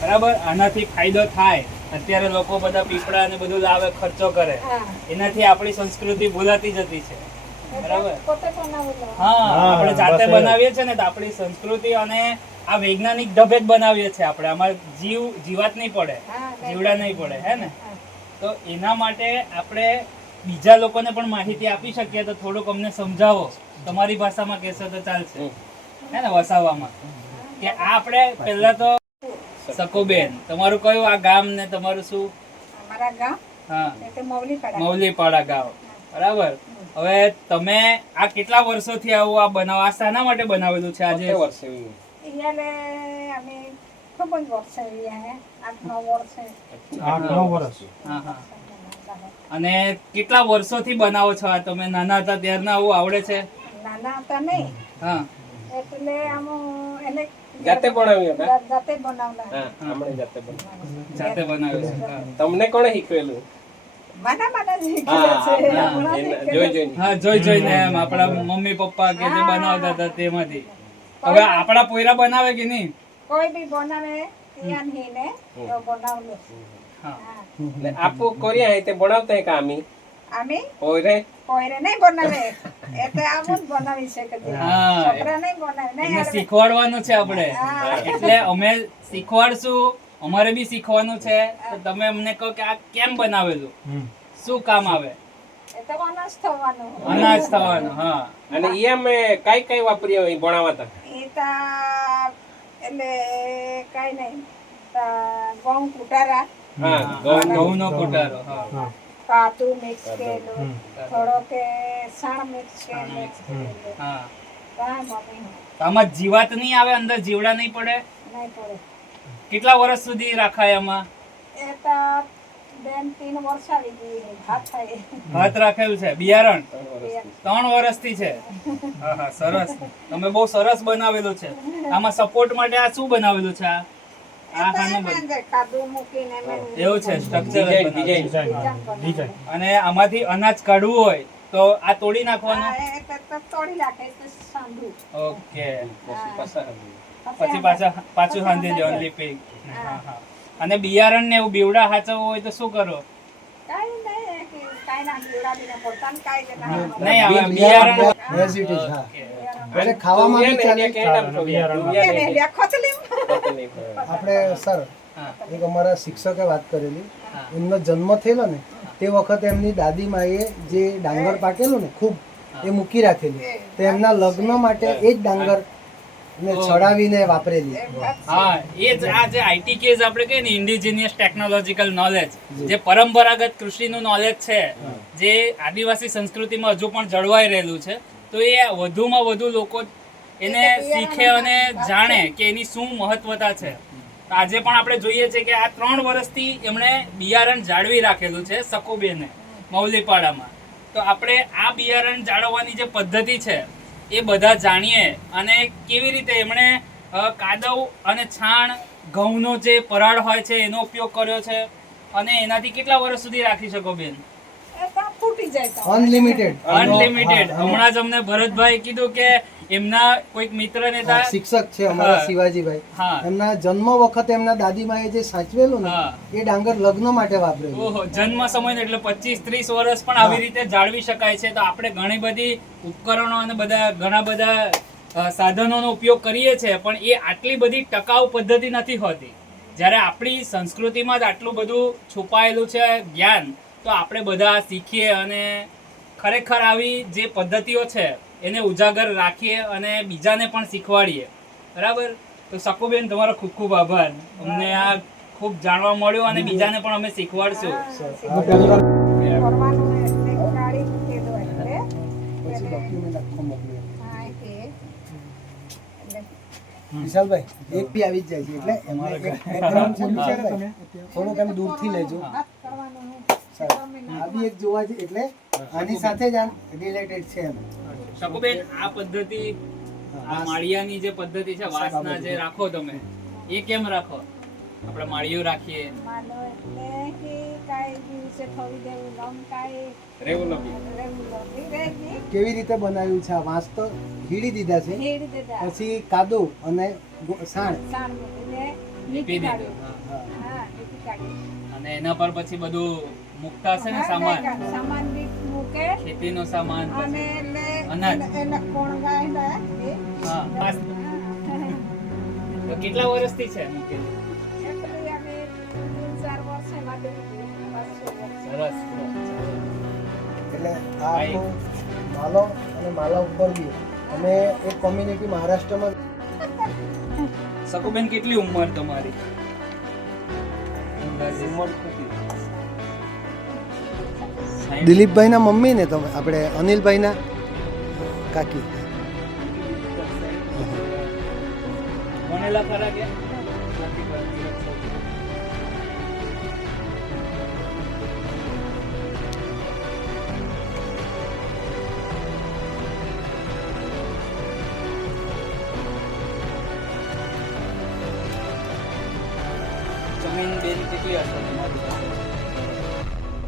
બરાબર? આનાથી ફાયદો થાય. અત્યારે લોકો બધા પીપળા ને બધું લાવે ખર્ચો કરે. એનાથી આપણી સંસ્કૃતિ ભૂલાતી જતી છે. બરાબર? હા હા, આપણે જાતે બસ એ. જ. બનાવીએ છીએ ને તો આપણી સંસ્કૃતિ અને આ વૈજ્ઞાનિક ઢબે જ બનાવીએ છીએ આપણે. આમાં જીવ જીવાત નહીં પડે. જીવડા નહીં પડે હે ને? તો એના માટે આપણે બીજા લોકોને પણ માહિતી આપી શકીએ તો થોડુંક અમને સમજાવો. તમારી ભાષામાં કહેશો તો ચાલશે. હે ને વસાવવામાં. કે આ આપણે પહેલા તો સકુબેન તમારું કયું આ ગામ ને તમારું શું? અમારા ગામ હા. મૌલીપાડા. ગામ. બરાબર? હવે તમે આ કેટલા વર્ષોથી આવું આ બનાવ આ શાના માટે બનાવેલું છે આજે? વર્ષે અમે ખૂબ જ વર્ષ આઠ નવ વર્ષ આઠ નવ વર્ષ. હા હા. અને કેટલા વર્ષોથી બનાવો છો આ? તમે નાના હતા ત્યારના આવું આવડે છે? નાના હતા નહીં. હા. એટલે આમ એને જાતે બનાવ્યું હતા? જાતે બનાવલા હા, આપણે જાતે બનાવ્યું. જાતે બનાવ્યું છે તમને કોણે શીખવેલું? મમ્મી પપ્પા કે જે બનાવતા હતા તેમાંથી. હવે આપણા પોયરા બનાવે કે નહીં? કોઈ બી બનાવે ઈયાન હીને તો બનાવલો હા. હા. કોરિયા હે તે બનાવતા કામી અમે ઓરે કોઈને નહીં બનાવે એટલે આમ જ બનાવી શકે. છોકરા નહીં બનાવે નહીં શીખવાડવાનું છે આપણે એટલે અમે શીખવાડશું અમારે બી શીખવાનું છે તો તમે અમને કહો કે આ કેમ બનાવેલું? શું કામ આવે? એ તો અનાજ થવાનું. અનાજ થવાનું હા. અને એ અમે કઈ કઈ વાપરી હોય બનાવતા એ તા એટલે કઈ નહીં. ઘઉં કુટારા. હા ઘઉં- નો કુટારો હા. કાજુ મિક્સ કરેલું થોડો કે સણ મિક્સ કરેલું. હા. આમાં જીવાત નહીં આવે અંદર જીવડા નહીં પડે? નહીં પડે. કેટલા વર્ષ સુધી રાખાય આમાં? એ તો બેન તીન વર્ષ આવી ગઈ ભાત થાય ભાત રાખેલું છે બિયારણ? ત્રણ વર્ષથી. છે? હા હા સરસ. તમે બહુ સરસ બનાવેલું છે. આમાં સપોર્ટ માટે આ શું બનાવેલું છે આ? એવું છે સ્ટ્રક્ચર ડિઝાઇન અને આમાંથી અનાજ કાઢવું હોય તો આ તોડી નાખવાનું? તોડી નાખે ઓકે. પછી પાછા પાછું સાંધી દેવાનું લીપી હા. હા અને બિયારણ ને એવું બીવડા હાચવવું હોય તો શું કરો? બિયારણ ખાવામાં આપણે સર એક અમારા શિક્ષકે વાત કરેલી. એમનો જન્મ થયેલો ને તે વખતે એમની દાદી માએ જે ડાંગર પાકેલું ને ખૂબ એ મૂકી રાખેલી. તો એમના લગ્ન માટે એ જ ડાંગર ને ચડાવીને વાપરેલી. હા એ જ આ જે આઈટી કેસ આપણે કહીએ ને ઇન્ડિજિનિયસ ટેકનોલોજીકલ નોલેજ જે. પરંપરાગત કૃષિનું નોલેજ છે જે આદિવાસી સંસ્કૃતિમાં હજુ પણ જળવાઈ રહેલું છે તો એ વધુમાં વધુ લોકો એને શીખે અને જાણે કે એની શું મહત્વતા છે. આજે પણ આપણે જોઈએ છે કે આ ત્રણ વર્ષથી એમણે બિયારણ જાળવી રાખેલું છે સકોબેને મૌલીપાડામાં. તો આપણે આ બિયારણ જાળવવાની જે પદ્ધતિ છે એ બધા જાણીએ અને કેવી રીતે એમણે કાદવ અને છાણ ઘઉંનો જે પરાળ હોય છે એનો ઉપયોગ કર્યો છે. અને એનાથી કેટલા વર્ષ સુધી રાખી શકો બેન? અનલિમિટેડ અનલિમિટેડ હમણાં જ અમને ભરતભાઈ કીધું કે એમના કોઈક મિત્ર નેતા શિક્ષક છે અમારા શિવાજીભાઈ. એમના જન્મ વખતે એમના દાદી માએ જે સાચવેલું ને એ ડાંગર લગ્ન માટે વાપરેલું. ઓહો જન્મ સમય એટલે પચીસ ત્રીસ વર્ષ પણ આવી રીતે જાળવી શકાય છે. તો આપણે ઘણી બધી ઉપકરણો અને બધા ઘણા બધા સાધનોનો ઉપયોગ કરીએ છીએ પણ એ આટલી બધી ટકાઉ પદ્ધતિ નથી હોતી. જ્યારે આપણી સંસ્કૃતિમાં જ આટલું બધું છુપાયેલું છે જ્ઞાન તો આપણે બધા શીખીએ અને ખરેખર આવી જે પદ્ધતિઓ છે એને ઉજાગર રાખીએ અને બીજાને પણ શીખવાડીએ. બરાબર? તો સકુબેન તમારો ખૂબ ખૂબ આભાર. અમને આ ખૂબ જાણવા મળ્યું અને બીજાને પણ અમે શીખવાડશું. વિશાલભાઈ એક બી આવી જ જાય છે. એટલે થોડુંક એમ દૂરથી લેજો. આ બી એક જોવા છે એટલે આની સાથે જ આ રિલેટેડ છે એમ. શકુબેન આ પદ્ધતિ આ માળિયાની જે પદ્ધતિ છે વાસના જે રાખો તમે એ કેમ રાખો? આપણે માળિયું રાખીએ. માનો એટલે કે કાંઈ દિવસે થોડી દેવું લમ કાંઈ રેવું લગી રહેવું કેવી રીતે બનાવ્યું છે આ વાંસ તો? હીડી દીધા છે. હેડી પછી કાદુ અને સાણ. સાણ દીધું હા. હા અને એના પર પછી બધું મૂકતા હશે ને સામાન? સામાન બી મૂકે. ખેતીનો સામાન અને એટલે અનાજ. એને- એને કોણ ગાય હા. તો કેટલા વર્ષથી છે એટલી. સરસ એટલે આ આખો માલો અને માલા ઉપર બી. અમે એક કોમ્યુનિટી મહારાષ્ટ્રમાં સકુબેન કેટલી ઉંમર તમારી? ઉંમર? દિલીપભાઈના મમ્મી ને તમે આપણે અનિલભાઈના કાકી. ભણેલા ખરા કે?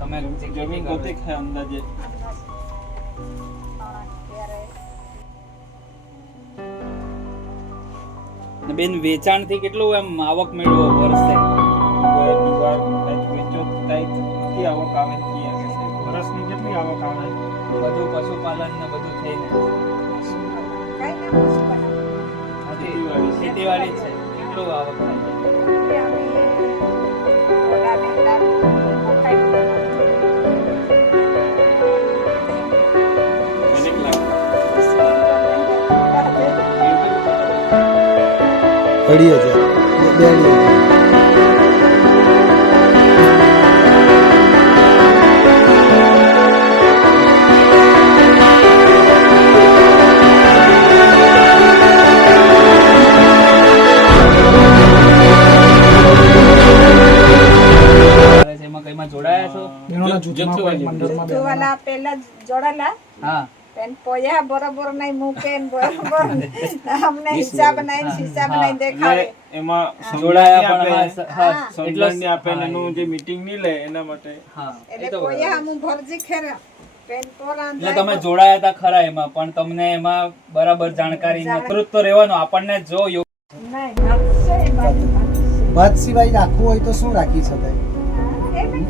તમે જમીન ગોતી છે? અંદાજે. બેન વેચાણથી કેટલું એમ આવક મેળવો વર્ષે? વર્ષની કેટલી આવક આવે? બધું પશુપાલન ને બધું થઈને. ખેતીવાડી. છે. કેટલું આવક થાય? અઢી હજાર બે- અઢી હજાર જોડાયા છો? બહેનોના મંડળમાં પહેલા જ હા. પેન પોયા બરોબર નહીં મૂકે બરોબર અમને હિસાબ નહીં હિસાબ નહીં દેખાડે એમાં જોડાયા પણ હા, સ- હા હા. એટલો સમજણની આપે એનું જે મીટિંગ નહીં લે એના માટે. હા એ એટલે પોયા બરાબર. ભરજી ખેરા એટલે તમે જોડાયા હતા ખરા એમાં પણ તમને એમાં બરાબર જાણકારી નકૃત તો રહેવાનું આપણને જો. ભાત સિવાય રાખવું હોય તો શું રાખી શકાય?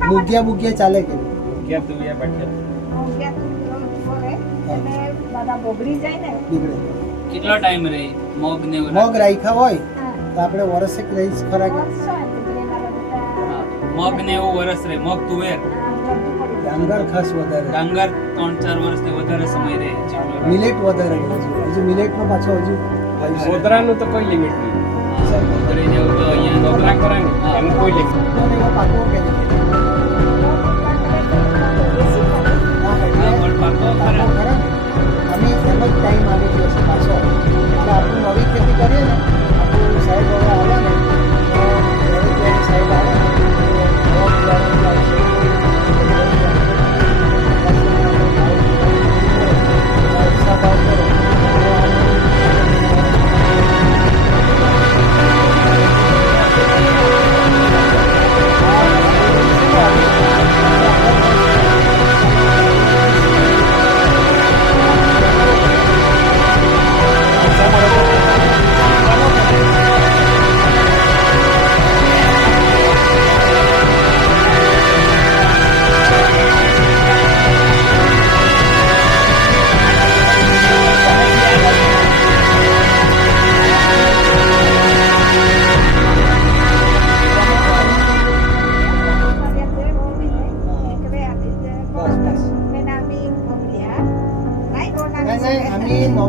ભૂગ્યા ભૂગ્યા બુગ્યા બુગ્યા ચાલે કે નહીં? ક્યાં દુનિયા બેઠે ઊંઘ્યા તો ફરે. એટલે બધા બગડી જાય ને બીગડે કેટલો ટાઈમ રહે મગ ને મગ રાખ્યા હોય હા. તો આપણે વર્ષેક રહી ખરા કે વર્ષો એટલે જે બધા મગ ને એવું વરસ રહે મગ તુવેર આ જલ્દી પડી જાય. ડાંગર ખાસ વધારે ડાંગર ત્રણ ચાર વર્ષથી વધારે સમય રહે જેટલો રહે. મિલેટ વધારે હજુ હજુ મિલેટનો પાછો હજુ ભવિષ્ય. ગોધરાનું તો કોઈ લિમિટ નહીં હા, જેવું તો અહીંયા ગોધરા. ને એનું કોઈ લિમિટ અને એવો પાકો કે નહીં? ના, એટલે પણ પાકો પાકો ખરા. અમે એમ જ ટાઈમ આવી ગયો છે પાછો. એટલે આપણું નવી ખેતી કરીએ ને, આપણું સાહેબ હવે આવે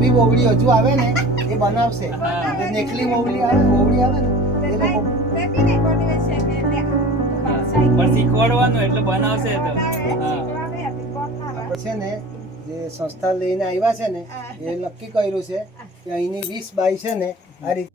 આમની બોવડી હજુ આવે ને એ બનાવશે. નેકલી વોવડી આવે બોવડી આવે ને એ લોકો પણ શીખવાડવાનું એટલે બનાવશે તો. છે ને જે સંસ્થા લઈને આવ્યા છે ને એ નક્કી કર્યું છે કે અહીંની વીસ બાઈ છે ને આ રીતે